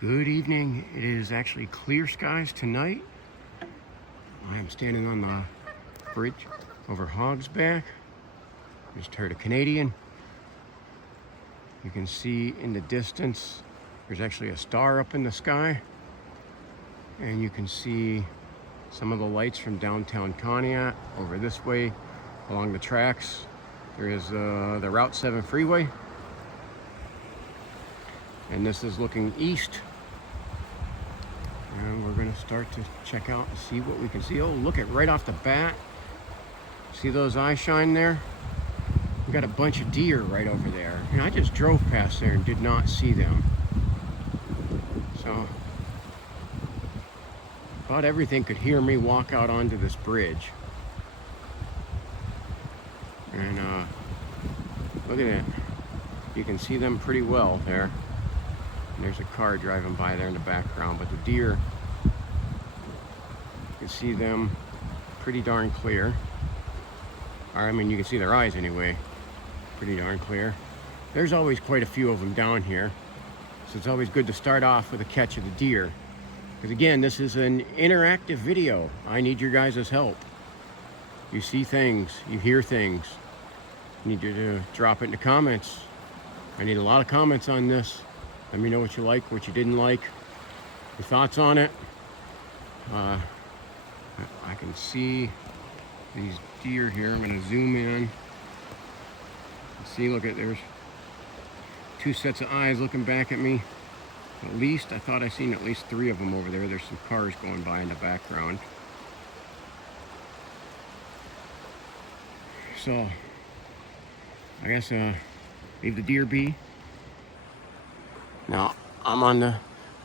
Good evening. It is actually clear skies tonight. I am standing on the bridge over Hog's Back. Just heard a Canadian. You can see in the distance there's actually a star up in the sky, and you can see some of the lights from downtown Conneaut over this way along the tracks. There is the Route 7 freeway, and this is looking east. And we're going to start to check out and see what we can see. Oh, look at right off the bat. See those eye shine there? We got a bunch of deer right over there. And I just drove past there and did not see them. So, about everything could hear me walk out onto this bridge. And look at that. You can see them pretty well there. And there's a car driving by there in the background, but the deer, you can see them pretty darn clear. Or, I mean, you can see their eyes anyway, pretty darn clear. There's always quite a few of them down here, so it's always good to start off with a catch of the deer. Because again, this is an interactive video. I need your guys' help. You see things, you hear things. I need you to drop it in the comments. I need a lot of comments on this. Let me know what you like, what you didn't like, your thoughts on it. I can see these deer here. I'm going to zoom in. See, look at, there's two sets of eyes looking back at me. At least, I thought I seen at least 3 of them over there. There's some cars going by in the background. So, I guess leave the deer be. Now, I'm on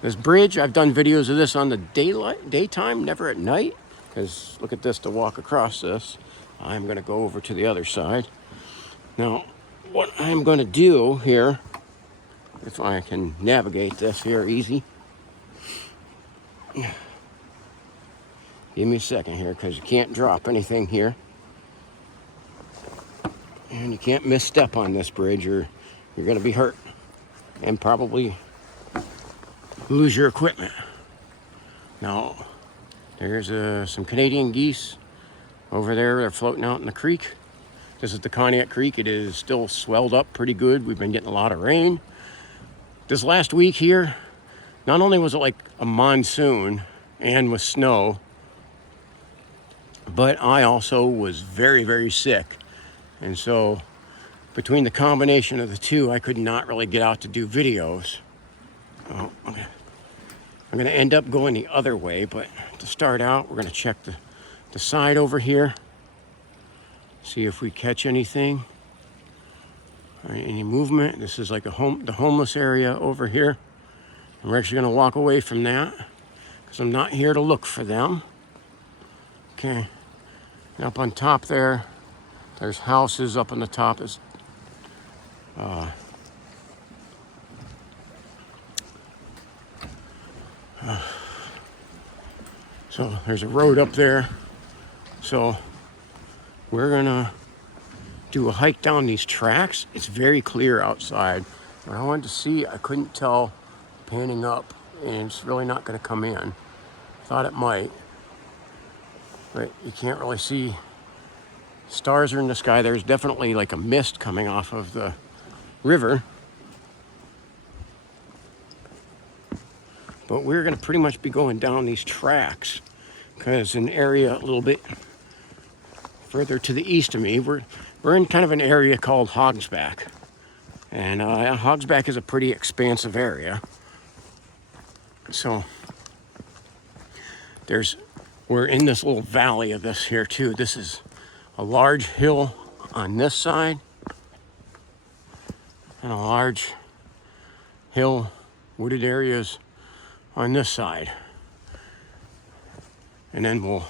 this bridge. I've done videos of this on the daytime, never at night. Because look at this, to walk across this, I'm going to go over to the other side. Now, what I'm going to do here, if I can navigate this here easy. Give me a second here, because you can't drop anything here. And you can't misstep on this bridge, or you're going to be hurt. And probably lose your equipment. Now, there's some Canadian geese over there. They're floating out in the creek. This is the Conneaut Creek. It is still swelled up pretty good. We've been getting a lot of rain. This last week here, not only was it like a monsoon and with snow, but I also was very, very sick. And so, between the combination of the two, I could not really get out to do videos. I'm going to end up going the other way, but to start out, we're going to check the side over here. See if we catch anything. Any movement. This is like the homeless area over here. And we're actually going to walk away from that, because I'm not here to look for them. Okay. And up on top there's houses up on the top. So there's a road up there. So we're gonna do a hike down these tracks. It's very clear outside. When I wanted to see, I couldn't tell panning up, and it's really not gonna come in. Thought it might, but you can't really see. Stars are in the sky. There's definitely like a mist coming off of the river. But we're going to pretty much be going down these tracks, because an area a little bit further to the east of me, we're in kind of an area called Hog's Back. And Hog's Back is a pretty expansive area. So we're in this little valley of this here too. This is a large hill on this side, and a large hill, wooded areas on this side. And then we'll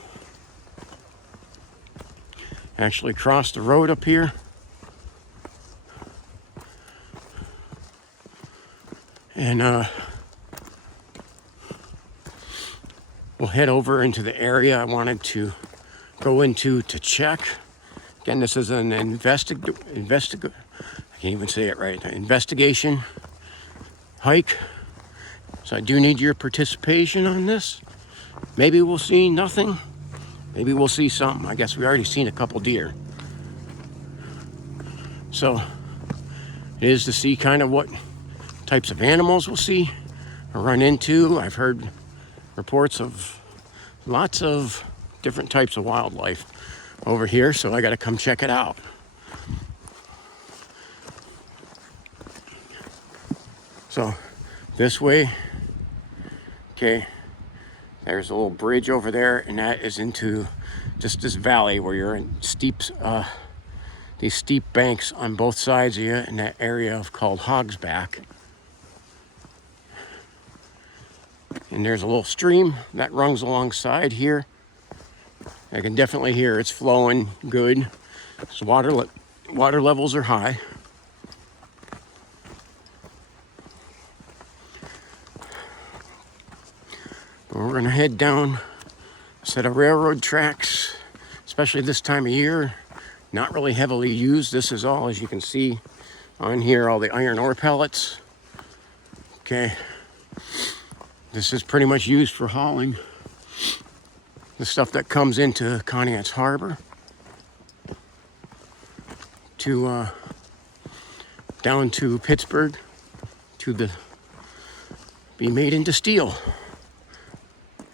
actually cross the road up here. And we'll head over into the area I wanted to go into to check. Again, this is an I can't even say it right. Investigation hike. So I do need your participation on this. Maybe we'll see nothing. Maybe we'll see something. I guess we already seen a couple deer. So it is to see kind of what types of animals we'll see or run into. I've heard reports of lots of different types of wildlife over here, so I got to come check it out. So this way, okay, there's a little bridge over there, and that is into just this valley where you're in these steep banks on both sides of you in that area called Hog's Back. And there's a little stream that runs alongside here. I can definitely hear it's flowing good. So water levels are high. But we're gonna head down a set of railroad tracks, especially this time of year. Not really heavily used. This is all, as you can see on here, all the iron ore pellets. Okay. This is pretty much used for hauling the stuff that comes into Conneaut's Harbor to down to Pittsburgh to be made into steel.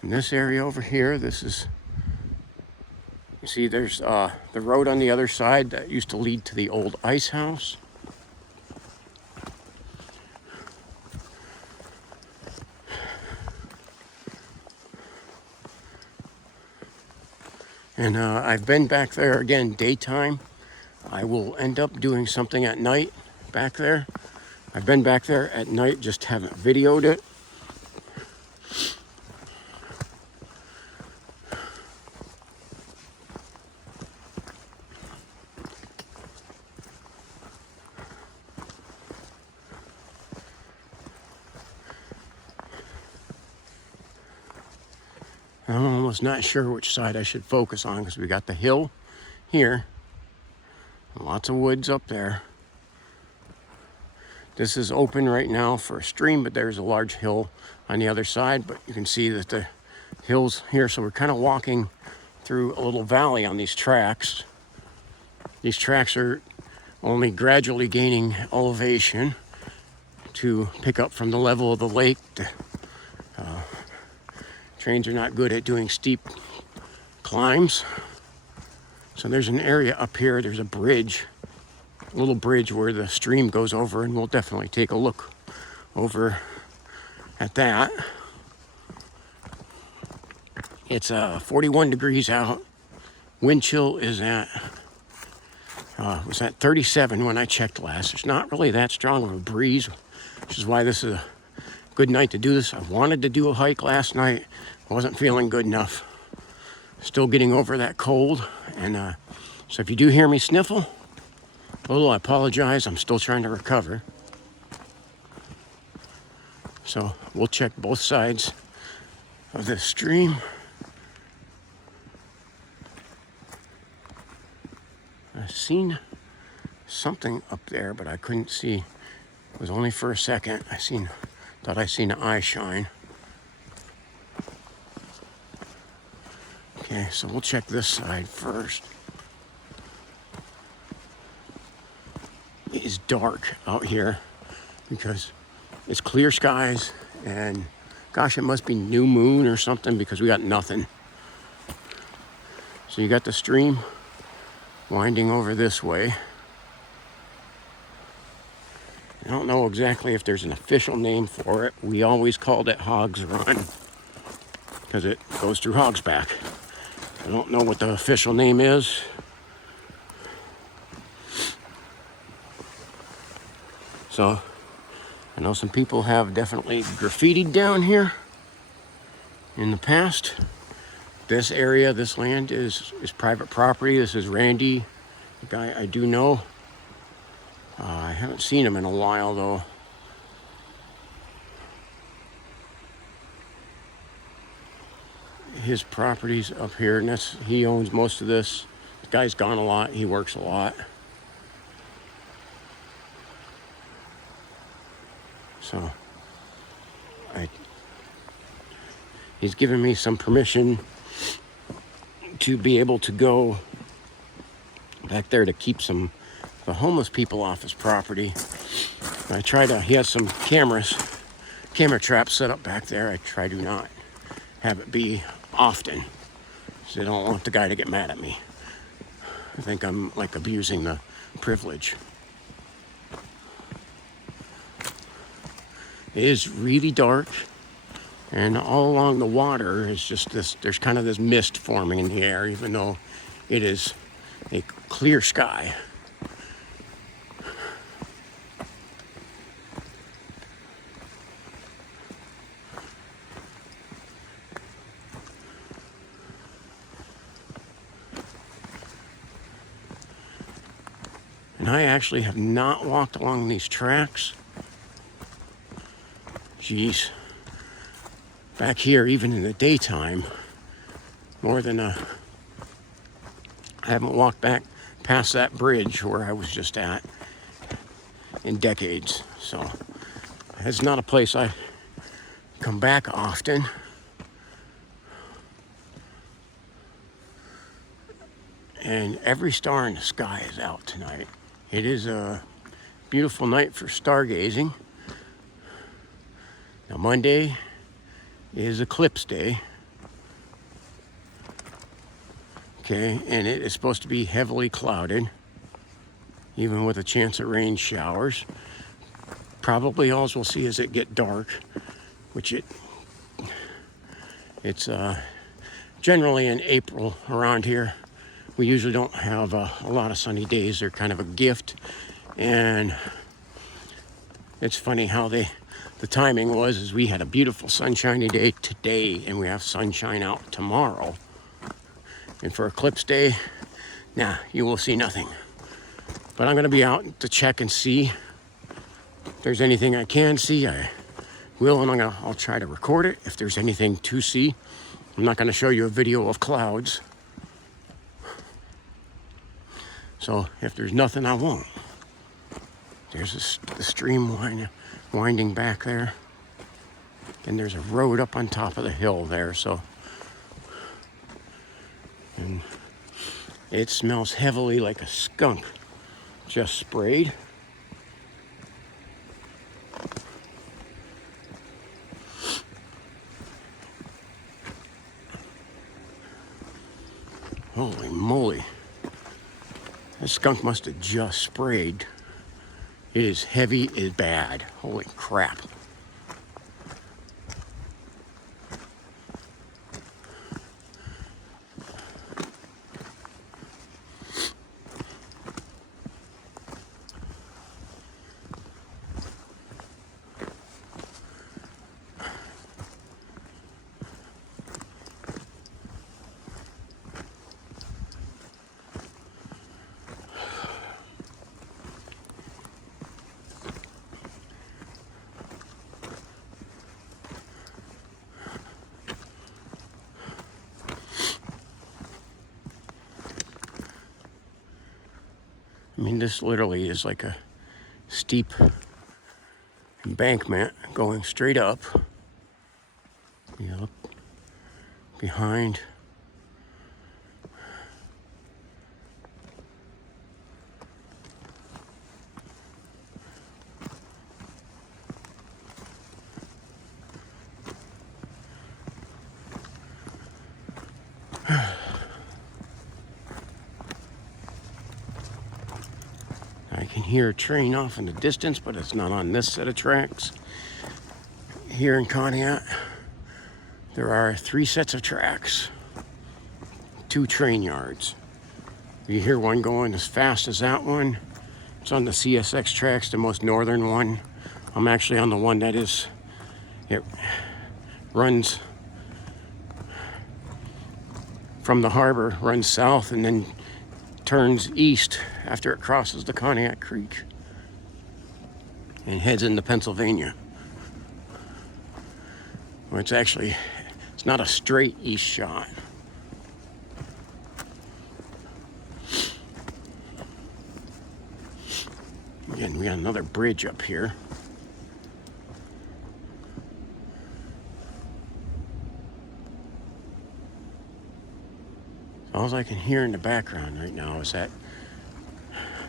In this area over here, this is, you see there's the road on the other side that used to lead to the old ice house. And I've been back there again, daytime. I will end up doing something at night back there. I've been back there at night, just haven't videoed it. I'm almost not sure which side I should focus on because we got the hill here, lots of woods up there. This is open right now for a stream, but there's a large hill on the other side, but you can see that the hill's here. So we're kind of walking through a little valley on these tracks. These tracks are only gradually gaining elevation to pick up from the level of the lake. Trains are not good at doing steep climbs. So there's an area up here, there's a bridge, a little bridge where the stream goes over, and we'll definitely take a look over at that. It's 41 degrees out. Wind chill is at, was at 37 when I checked last. It's not really that strong of a breeze, which is why this is a good night to do this. I wanted to do a hike last night. Wasn't feeling good enough. Still getting over that cold. And so if you do hear me sniffle a little, I apologize. I'm still trying to recover. So we'll check both sides of this stream. I've seen something up there, but I couldn't see. It was only for a second. Thought I seen an eye shine. Okay, so we'll check this side first. It is dark out here because it's clear skies, and gosh, it must be new moon or something because we got nothing. So you got the stream winding over this way. I don't know exactly if there's an official name for it. We always called it Hog's Run because it goes through Hog's Back. I don't know what the official name is. So I know some people have definitely graffitied down here in the past. This area, this land is private property. This is Randy, the guy I do know. I haven't seen him in a while though. His property's up here, and he owns most of this. The guy's gone a lot. He works a lot. So I he's given me some permission to be able to go back there to keep the homeless people off his property. He has some camera traps set up back there. I try to not have it be often, so I don't want the guy to get mad at me. I think I'm like abusing the privilege. It is really dark, and all along the water is just there's kind of this mist forming in the air, even though it is a clear sky. And I actually have not walked along these tracks. Geez. Back here, even in the daytime, I haven't walked back past that bridge where I was just at in decades. So it's not a place I come back often. And every star in the sky is out tonight. It is a beautiful night for stargazing. Now Monday is eclipse day. Okay, and it is supposed to be heavily clouded, even with a chance of rain showers. Probably all we'll see as it get dark, which it's generally in April around here. We usually don't have a lot of sunny days. They're kind of a gift. And it's funny how the timing is we had a beautiful sunshiny day today, and we have sunshine out tomorrow. And for eclipse day, you will see nothing. But I'm going to be out to check and see if there's anything I can see. I will, and I'll try to record it if there's anything to see. I'm not going to show you a video of clouds. So if there's nothing, I won't. There's the stream winding back there. And there's a road up on top of the hill there. And it smells heavily like a skunk just sprayed. Holy moly. This skunk must have just sprayed. It is heavy as bad. Holy crap. I mean, this literally is like a steep embankment going straight up. You look behind. I can hear a train off in the distance, but it's not on this set of tracks. Here in Conneaut, there are 3 sets of tracks, 2 train yards. You hear one going as fast as that one. It's on the CSX tracks, the most northern one. I'm actually on the one that it runs from the harbor, runs south, and then turns east after it crosses the Conneaut Creek and heads into Pennsylvania. Well, it's not a straight east shot. Again, we got another bridge up here. All I can hear in the background right now is that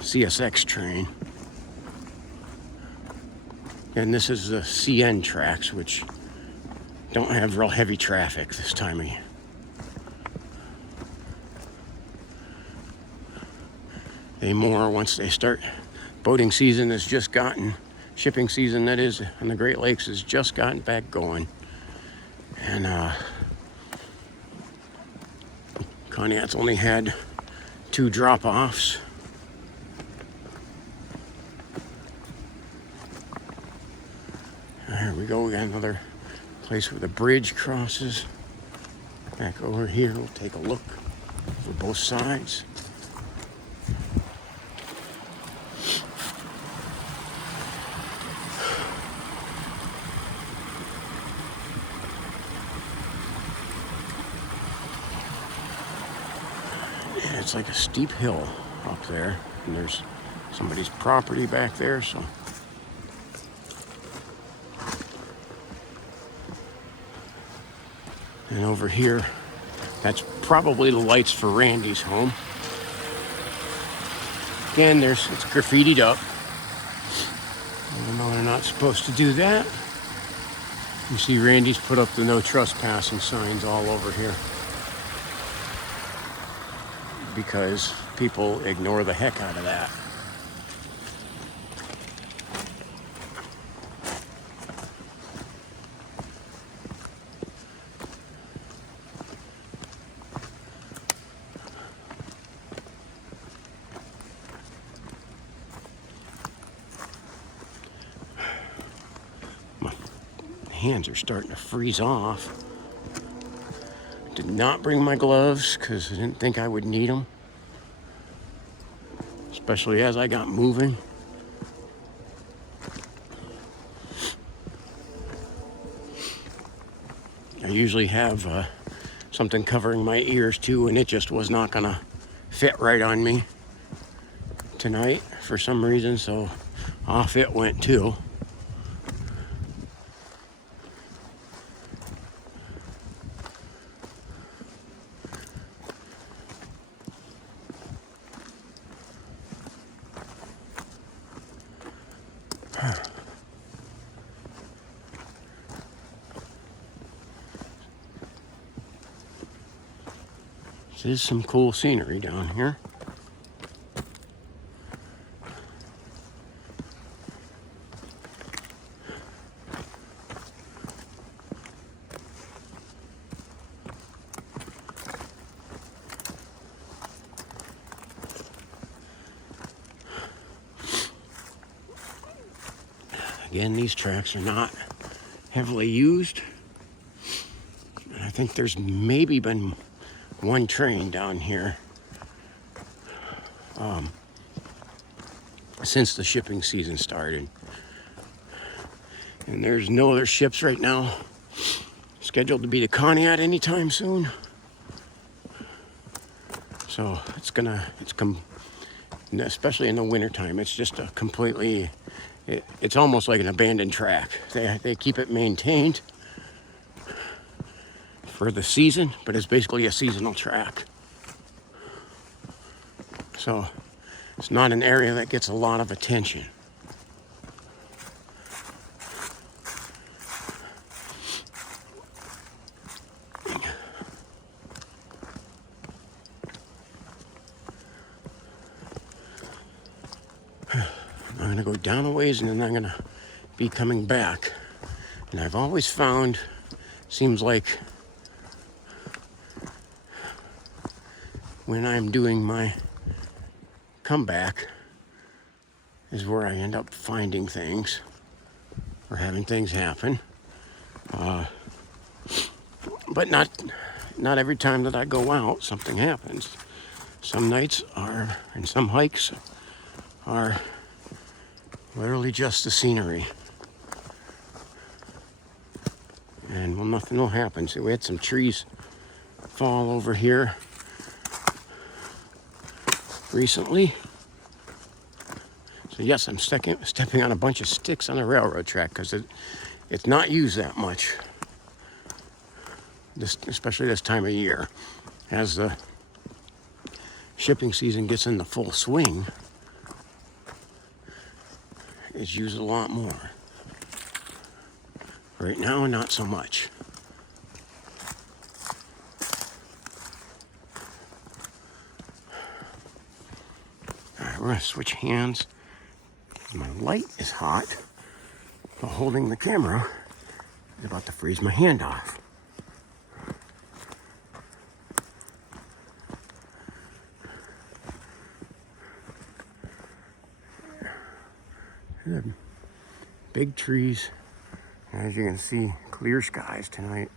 CSX train. And this is the CN tracks, which don't have real heavy traffic this time of year. They more once they start. Boating season has just gotten, shipping season that is, on the Great Lakes has just gotten back going. And Conneaut's only had 2 drop-offs. There we go, we got another place where the bridge crosses. Back over here, we'll take a look for both sides. Yeah, it's like a steep hill up there, and there's somebody's property back there, so. And over here, that's probably the lights for Randy's home. Again, it's graffitied up. Even though they're not supposed to do that. You see Randy's put up the no trespassing signs all over here. Because people ignore the heck out of that. Hands are starting to freeze off. Did not bring my gloves because I didn't think I would need them, especially as I got moving. I usually have something covering my ears too, and it just was not gonna fit right on me tonight for some reason, so off it went too. This is some cool scenery down here. Again, these tracks are not heavily used. I think there's maybe been one train down here since the shipping season started. And there's no other ships right now scheduled to be to Conneaut anytime soon. So especially in the wintertime, it's just a completely, it's almost like an abandoned track. They keep it maintained for the season, but it's basically a seasonal track. So it's not an area that gets a lot of attention. I'm gonna go down a ways and then I'm gonna be coming back. And I've always found, seems like when I'm doing my comeback is where I end up finding things or having things happen. But not every time that I go out, something happens. Some nights are, and some hikes are literally just the scenery. And well, nothing will happen. So we had some trees fall over here recently. So yes, I'm stepping on a bunch of sticks on a railroad track because it's not used that much, especially this time of year, as the shipping season gets into full swing, it's used a lot more. Right now, not so much. All right, we're gonna switch hands. My light is hot, but holding the camera is about to freeze my hand off. Big trees. As you can see, clear skies tonight.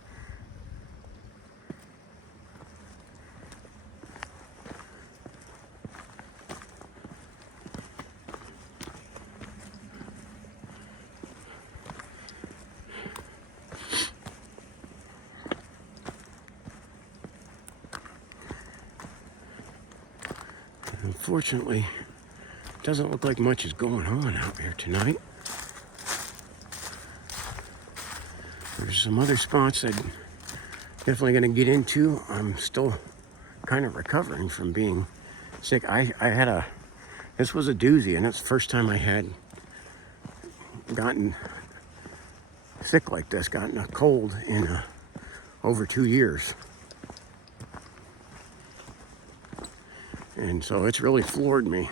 Unfortunately, it doesn't look like much is going on out here tonight. There's some other spots I'm definitely going to get into. I'm still kind of recovering from being sick. This was a doozy, and it's the first time I had gotten sick like this, gotten a cold in over 2 years. And so it's really floored me.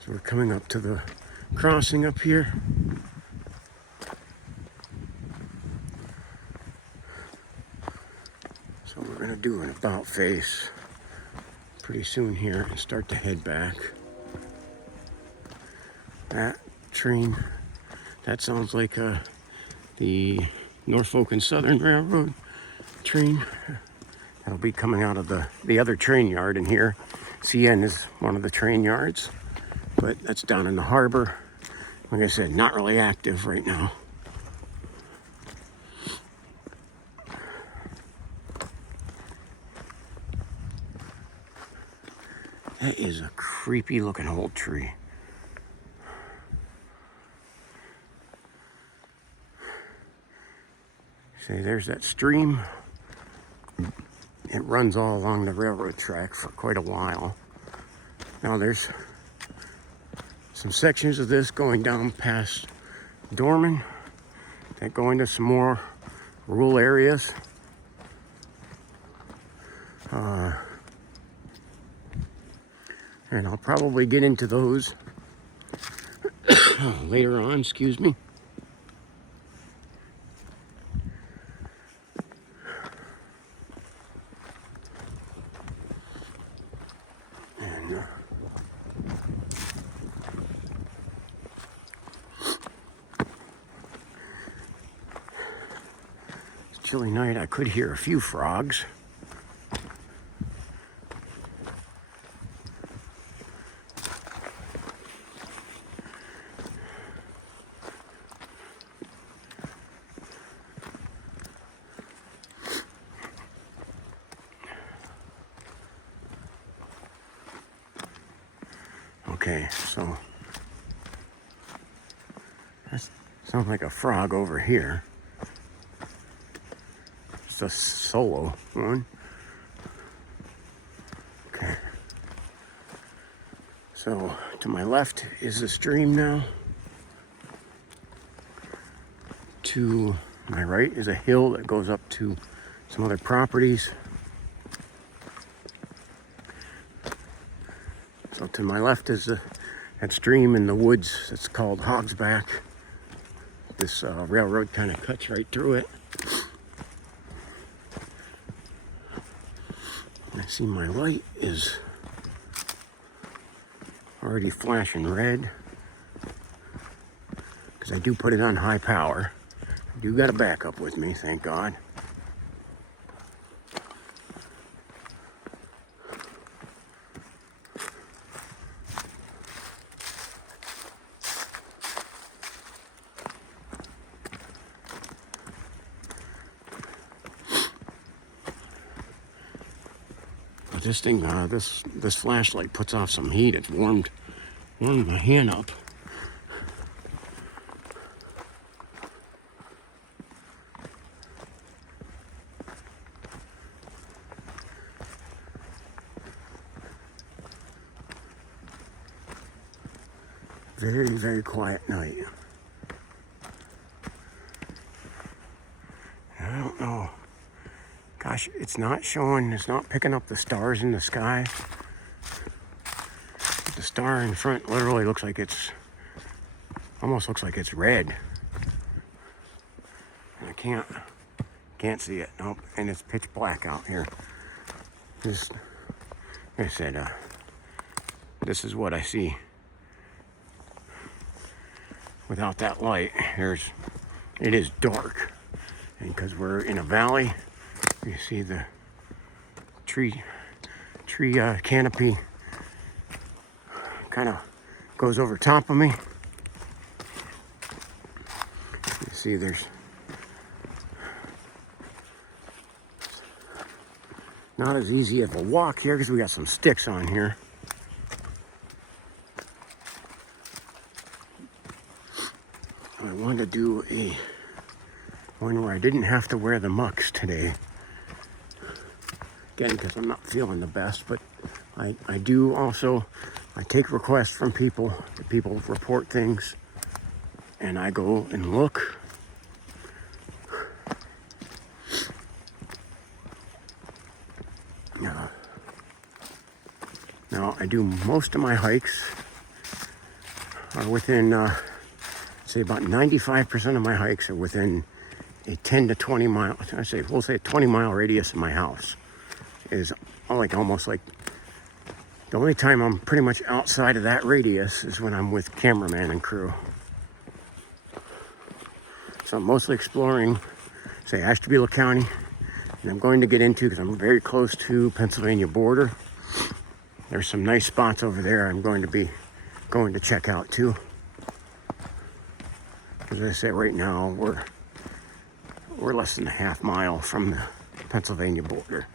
So we're coming up to the crossing up here. So we're gonna do an about face pretty soon here and start to head back. That train, that sounds like the Norfolk and Southern Railroad train. That'll be coming out of the other train yard in here. CN is one of the train yards, but that's down in the harbor. Like I said, not really active right now. That is a creepy looking old tree. See, there's that stream. It runs all along the railroad track for quite a while. Now there's some sections of this going down past Dorman that go into some more rural areas. And I'll probably get into those later on, excuse me. And it's a chilly night. I could hear a few frogs. Okay, so that sounds like a frog over here. It's a solo one. Okay. So to my left is the stream now. To my right is a hill that goes up to some other properties. So to my left is that stream in the woods. It's called Hog's Back. This railroad kind of cuts right through it. I see my light is already flashing red because I do put it on high power. I do got a backup with me, thank God. This thing, this flashlight puts off some heat. It's warmed my hand up. Very, very quiet night. I don't know. Gosh, it's not picking up the stars in the sky. The star in front literally looks like almost looks like it's red. I can't see it. Nope, and it's pitch black out here. Just, like I said, this is what I see. Without that light, it is dark. And because we're in a valley, you see the tree canopy kind of goes over top of me. You see there's not as easy of a walk here because we got some sticks on here. I wanted to do one where I didn't have to wear the mucks today. Again, because I'm not feeling the best, but I do also, I take requests from people. The people report things, and I go and look. Now, I do most of my hikes are within, say about 95% of my hikes are within a 10 to 20 mile, we'll say a 20-mile radius of my house. Is almost like the only time I'm pretty much outside of that radius is when I'm with cameraman and crew. So I'm mostly exploring, say, Ashtabula County, and I'm going to get into, because I'm very close to Pennsylvania border. There's some nice spots over there I'm going to check out too. As I say, right now we're less than a half mile from the Pennsylvania border.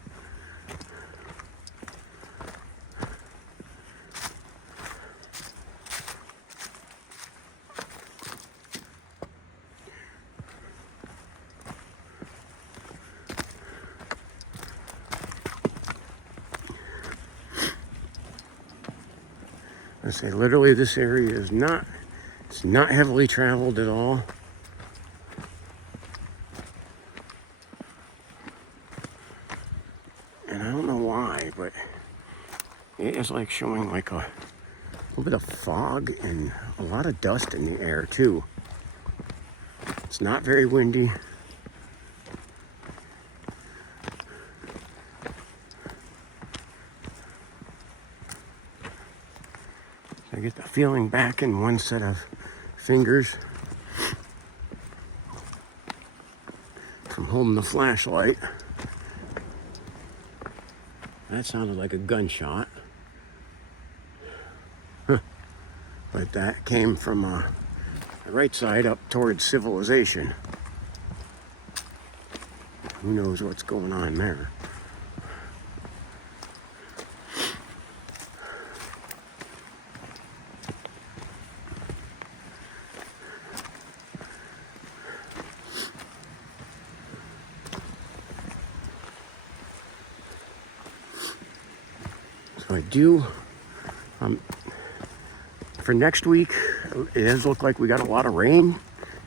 I say literally this area is not heavily traveled at all. And I don't know why, but it is like showing like a little bit of fog and a lot of dust in the air too. It's not very windy. I get the feeling back in one set of fingers from holding the flashlight. That sounded like a gunshot. But that came from the right side up towards civilization. Who knows what's going on there? So I do, for next week, it does look like we got a lot of rain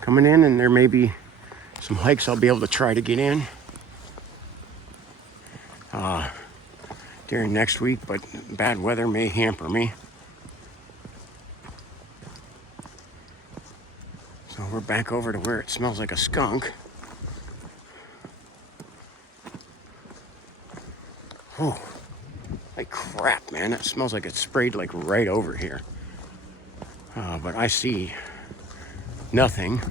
coming in, and there may be some hikes I'll be able to try to get in during next week, but bad weather may hamper me. So we're back over to where it smells like a skunk. Oh, like crap, man. That smells like it sprayed like right over here. But I see nothing.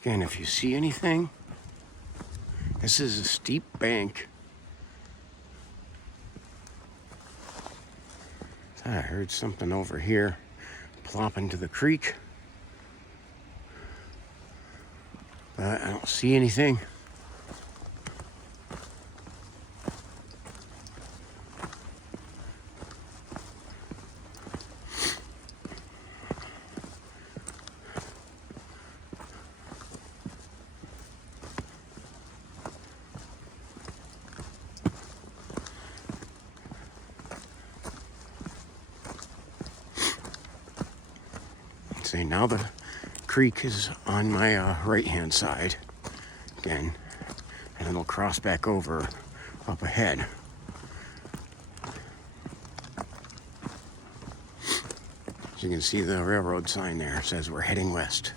Again, if you see anything, this is a steep bank. I heard something over here plop into the creek, but I don't see anything. See, now the creek is on my right-hand side again, and then it'll cross back over up ahead. As you can see, the railroad sign there says we're heading west.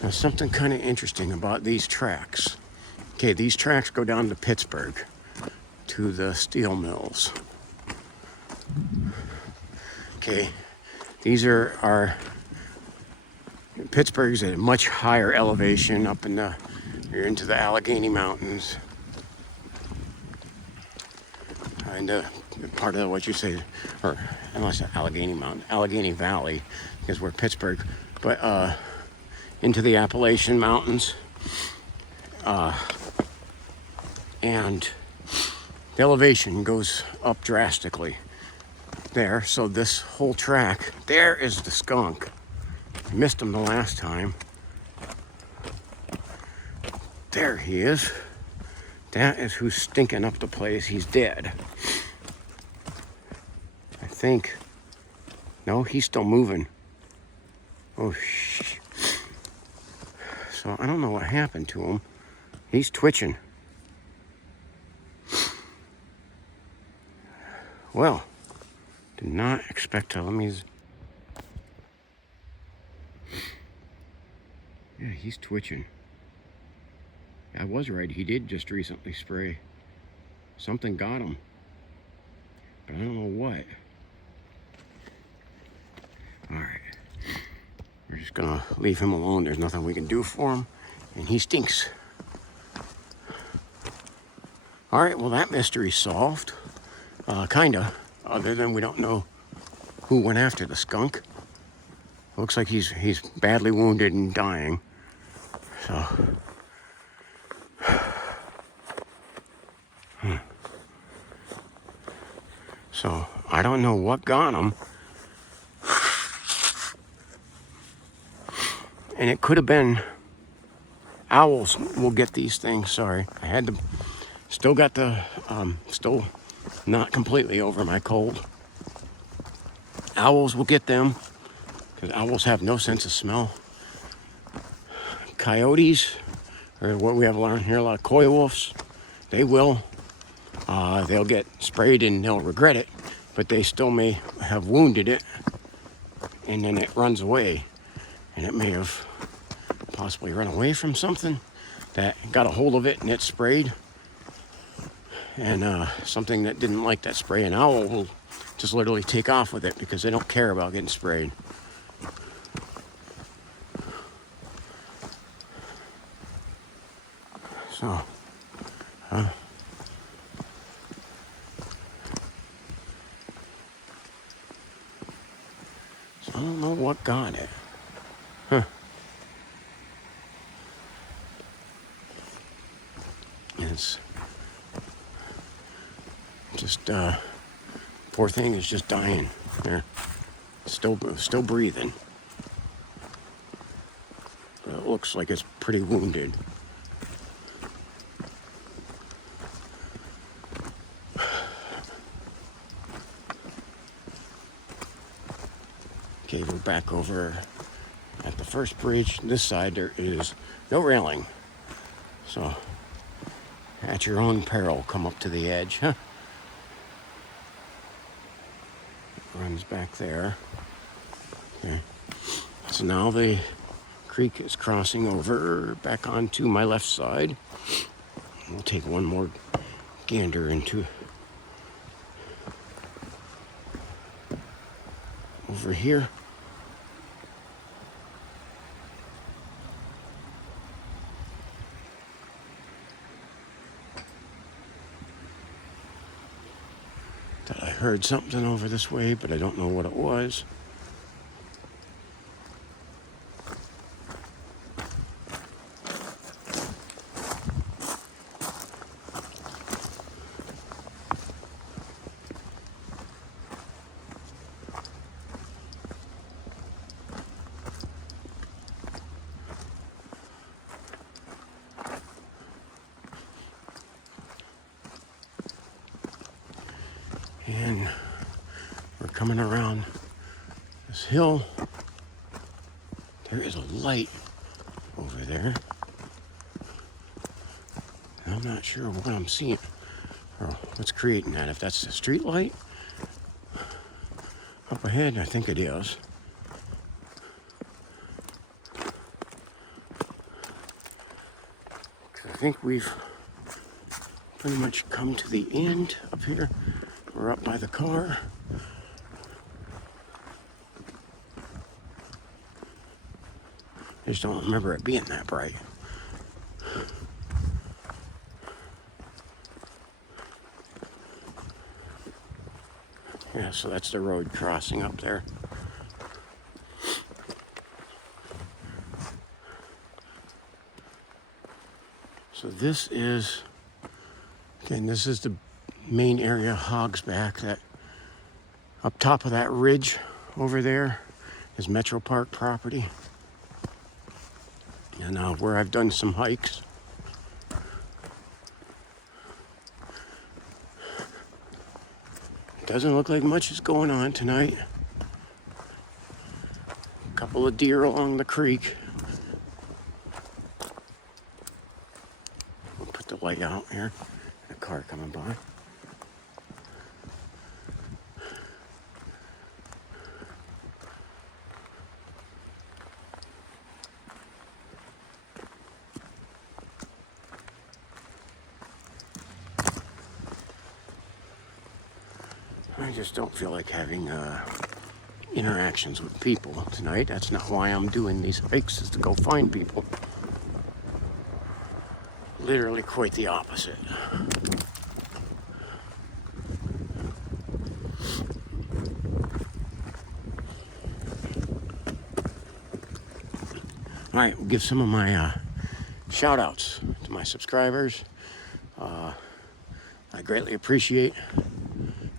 Now, something kind of interesting about these tracks. Okay, these tracks go down to Pittsburgh, to the steel mills. Okay, these are Pittsburgh's at a much higher elevation up in the, you're into the Allegheny Mountains. And part of what you say, or unless Allegheny Mountain, Allegheny Valley is where Pittsburgh, but into the Appalachian Mountains. And the elevation goes up drastically there. So this whole track, there is the skunk. I missed him the last time. There he is. That is who's stinking up the place. He's dead. I think. No, he's still moving. Oh, so I don't know what happened to him. He's twitching. Well, did not expect to. Yeah, he's twitching. I was right. He did just recently spray. Something got him. But I don't know what. Alright. We're just gonna leave him alone. There's nothing we can do for him. And he stinks. Alright, well, that mystery's solved. Kinda. Other than we don't know who went after the skunk. Looks like he's badly wounded and dying. So. So, I don't know what got him. And it could have been owls will get these things. Sorry, I had to, still got the, still not completely over my cold. Owls will get them, because owls have no sense of smell. Coyotes, or what we have around here, a lot of coy wolves, they will. They'll get sprayed and they'll regret it, but they still may have wounded it, and then it runs away. And it may have possibly run away from something that got a hold of it and it sprayed. And something that didn't like that spray, an owl will just literally take off with it because they don't care about getting sprayed. So, so I don't know what got it. Huh. It's just, poor thing is just dying. There, still breathing. But it looks like it's pretty wounded. Okay, we're back over at the first bridge. This side there is no railing. So, at your own peril, come up to the edge. Huh? Runs back there. Okay. So now the creek is crossing over back onto my left side. We'll take one more gander into over here. Thought I heard something over this way, but I don't know what it was. And we're coming around this hill. There is a light over there. I'm not sure what I'm seeing or what's creating that. If that's the street light up ahead, I think it is. I think we've pretty much come to the end up here. We're up by the car. I just don't remember it being that bright. Yeah, so that's the road crossing up there. So this is, again, this is the main area, Hogsback. That up top of that ridge over there is Metro Park property. And where I've done some hikes. Doesn't look like much is going on tonight. A couple of deer along the creek. We'll put the light out here. A car coming by. I just don't feel like having interactions with people tonight. That's not why I'm doing these hikes, is to go find people. Literally quite the opposite. All right, we'll give some of my shout outs to my subscribers. I greatly appreciate.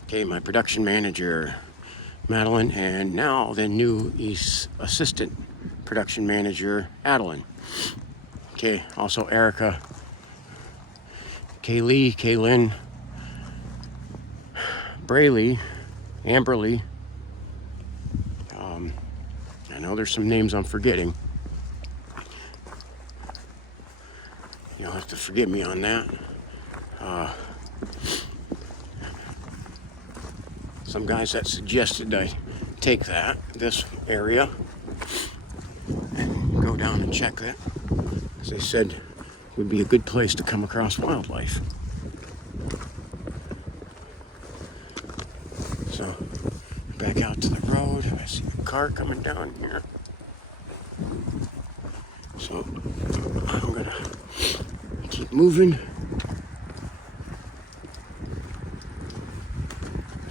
Okay, my production manager, Madeline, and now the new assistant production manager, Adeline. Okay, also Erica, Kaylee, Kaylin, Brayley, Amberly. I know there's some names I'm forgetting. You'll have to forgive me on that. Some guys that suggested I take this area and go down and check that, because they said it would be a good place to come across wildlife. So back out to the road. I see a car coming down here. So I'm gonna keep moving.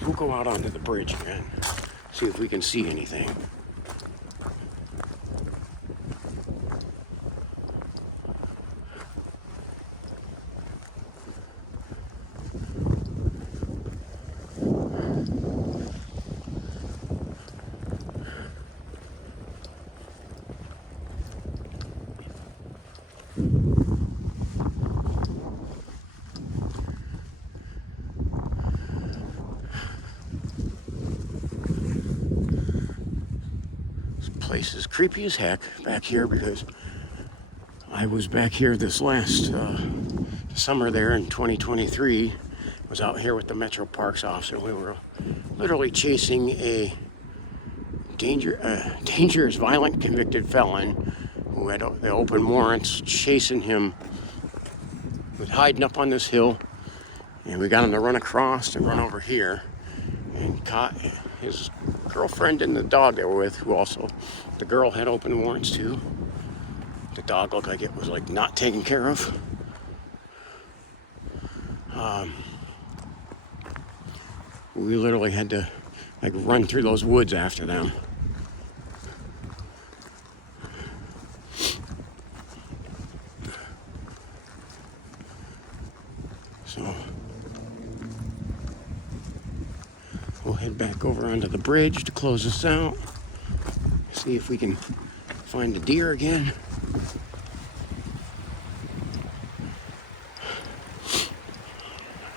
We'll go out onto the bridge again, see if we can see anything. Place is creepy as heck back here, because I was back here this last summer there in 2023. Was out here with the Metro Parks officer. We were literally chasing a dangerous, violent, convicted felon who had the open warrants, chasing him. He was hiding up on this hill, and we got him to run across and run over here, and caught his girlfriend and the dog they were with, who also, the girl had open warrants too. The dog looked like it was like not taken care of. We literally had to like run through those woods after them. So we'll head back over onto the bridge to close this out. See if we can find a deer again.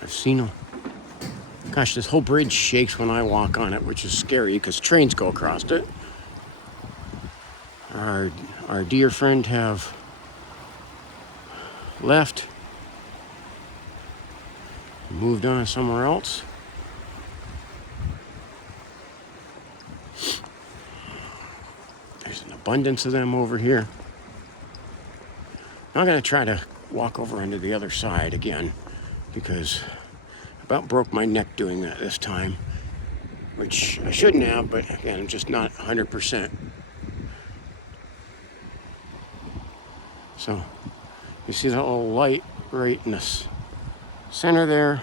I've seen them Gosh, this whole bridge shakes when I walk on it, which is scary because trains go across it. Our deer friend have left, moved on somewhere else. There's an abundance of them over here. I'm going to try to walk over onto the other side again because I about broke my neck doing that this time, which I shouldn't have, but again, I'm just not 100%. So you see that little light right in the center there?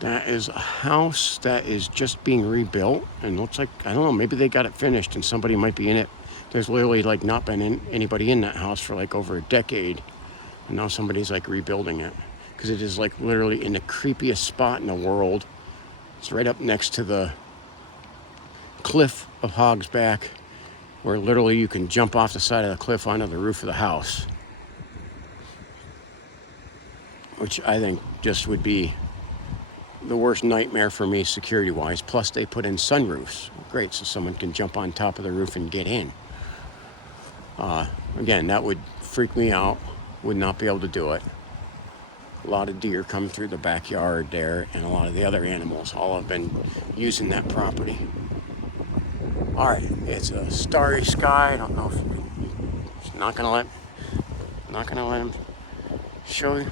That is a house that is just being rebuilt and looks like, I don't know, maybe they got it finished and somebody might be in it. There's literally like not been anybody in that house for like over a decade, and now somebody's like rebuilding it because it is like literally in the creepiest spot in the world. It's right up next to the cliff of Hog's Back, where literally you can jump off the side of the cliff onto the roof of the house, which I think just would be the worst nightmare for me security-wise. Plus they put in sunroofs. Great, so someone can jump on top of the roof and get in. Again, that would freak me out. Would not be able to do it. A lot of deer come through the backyard there, and a lot of the other animals all have been using that property. All right, it's a starry sky. I don't know if it's not gonna let him show you,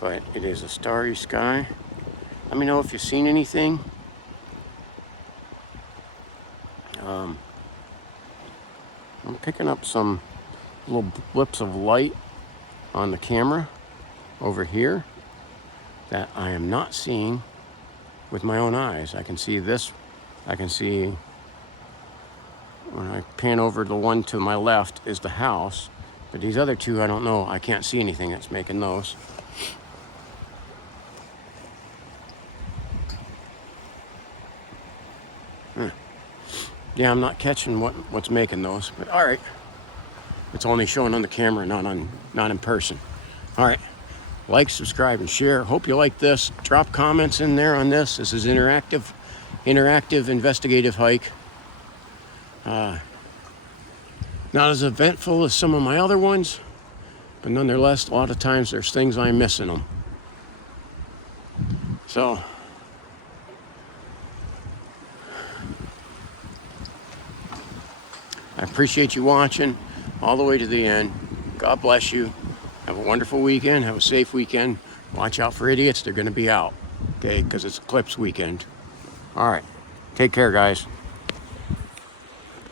but it is a starry sky. Let me know if you've seen anything. I'm picking up some little blips of light on the camera over here that I am not seeing with my own eyes. I can see this. I can see when I pan over, the one to my left is the house, but these other two, I don't know. I can't see anything that's making those. Yeah, I'm not catching what's making those, but all right. It's only showing on the camera, not in person. All right, like, subscribe, and share. Hope you like this. Drop comments in there on this. This is interactive investigative hike. Not as eventful as some of my other ones, but nonetheless, a lot of times there's things I'm missing them. So, I appreciate you watching all the way to the end. God bless you. Have a wonderful weekend. Have a safe weekend. Watch out for idiots. They're going to be out, okay, because it's eclipse weekend. All right. Take care, guys.